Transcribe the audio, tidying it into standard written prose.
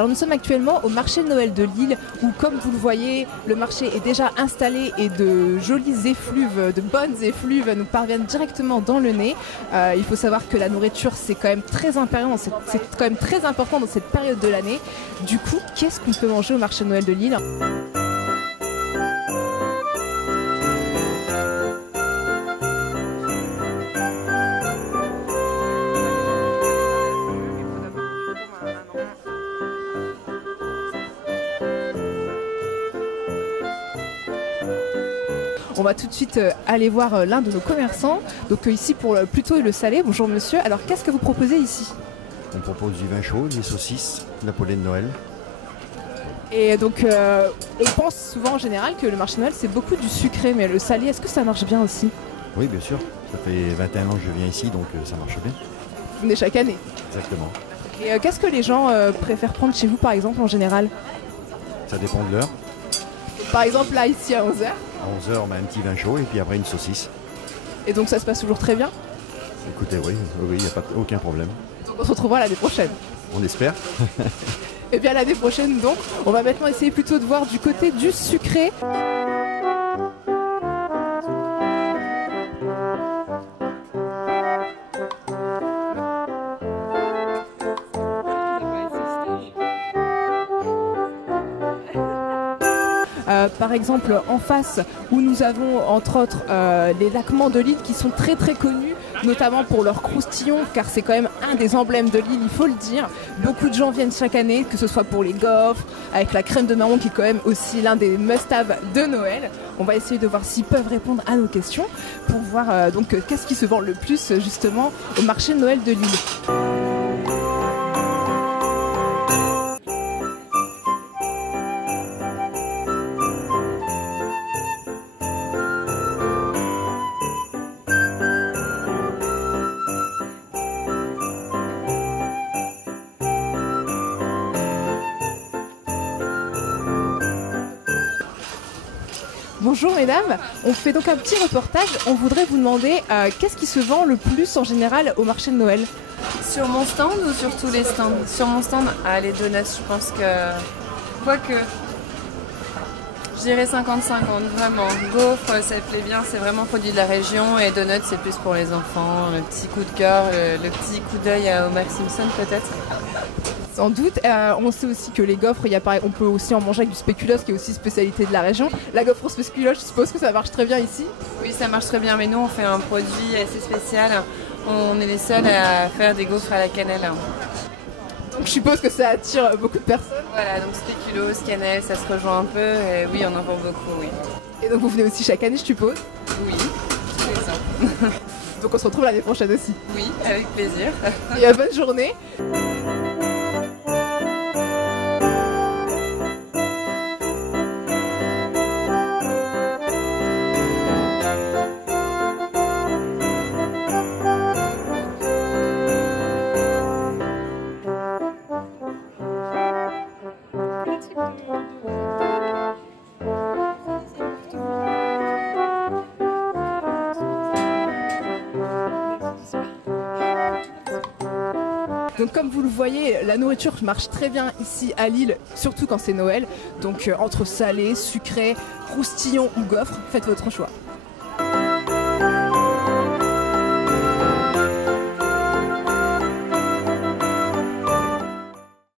Alors nous sommes actuellement au marché de Noël de Lille où, comme vous le voyez, le marché est déjà installé et de jolies effluves, de bonnes effluves nous parviennent directement dans le nez. Il faut savoir que la nourriture c'est quand même très important, c'est quand même très important dans cette période de l'année. Du coup, qu'est-ce qu'on peut manger au marché de Noël de Lille ? On va tout de suite aller voir l'un de nos commerçants, donc ici pour plutôt le salé. Bonjour monsieur, alors qu'est-ce que vous proposez ici ? On propose du vin chaud, des saucisses, de la poêlée de Noël. Et donc on pense souvent en général que le marché de Noël c'est beaucoup du sucré, mais le salé, est-ce que ça marche bien aussi ? Oui, bien sûr. Ça fait 21 ans que je viens ici, donc ça marche bien. Vous venez chaque année. Exactement. Et qu'est-ce que les gens préfèrent prendre chez vous par exemple en général ? Ça dépend de l'heure. Par exemple là ici à 11h. À 11h, on a un petit vin chaud et puis après une saucisse. Et donc ça se passe toujours très bien ? Écoutez, oui, il n'y a aucun problème. Donc on se retrouvera l'année prochaine. On espère. Et bien l'année prochaine donc, on va maintenant essayer plutôt de voir du côté du sucré. Par exemple en face où nous avons entre autres les laquements de Lille qui sont très très connus, notamment pour leurs croustillons, car c'est quand même un des emblèmes de Lille, il faut le dire. Beaucoup de gens viennent chaque année, que ce soit pour les gaufres, avec la crème de marron qui est quand même aussi l'un des must-have de Noël. On va essayer de voir s'ils peuvent répondre à nos questions pour voir donc qu'est-ce qui se vend le plus justement au marché de Noël de Lille. Bonjour mesdames, on fait donc un petit reportage. On voudrait vous demander qu'est-ce qui se vend le plus en général au marché de Noël ? Sur mon stand ou sur tous les stands ? Sur mon stand, les donuts, je pense que... Quoique, je dirais 50-50, vraiment. Gaufres, ça plaît bien, c'est vraiment produit de la région. Et donuts, c'est plus pour les enfants. Le petit coup de cœur, le petit coup d'œil au Max Simpson peut-être. Sans doute. On sait aussi que les gaufres, on peut aussi en manger avec du spéculoos qui est aussi spécialité de la région. La gaufre au spéculoos, je suppose que ça marche très bien ici. Oui, ça marche très bien, mais nous on fait un produit assez spécial. On est les seuls à faire des gaufres à la cannelle. Donc je suppose que ça attire beaucoup de personnes. Voilà, donc spéculoos, cannelle, ça se rejoint un peu. Et oui, on en vend beaucoup, oui. Et donc vous venez aussi chaque année, je suppose ? Oui, tous les ans. Donc on se retrouve l'année prochaine aussi. Oui, avec plaisir. Et bonne journée. Donc comme vous le voyez, la nourriture marche très bien ici à Lille, surtout quand c'est Noël. Donc entre salé, sucré, croustillon ou gaufre, faites votre choix.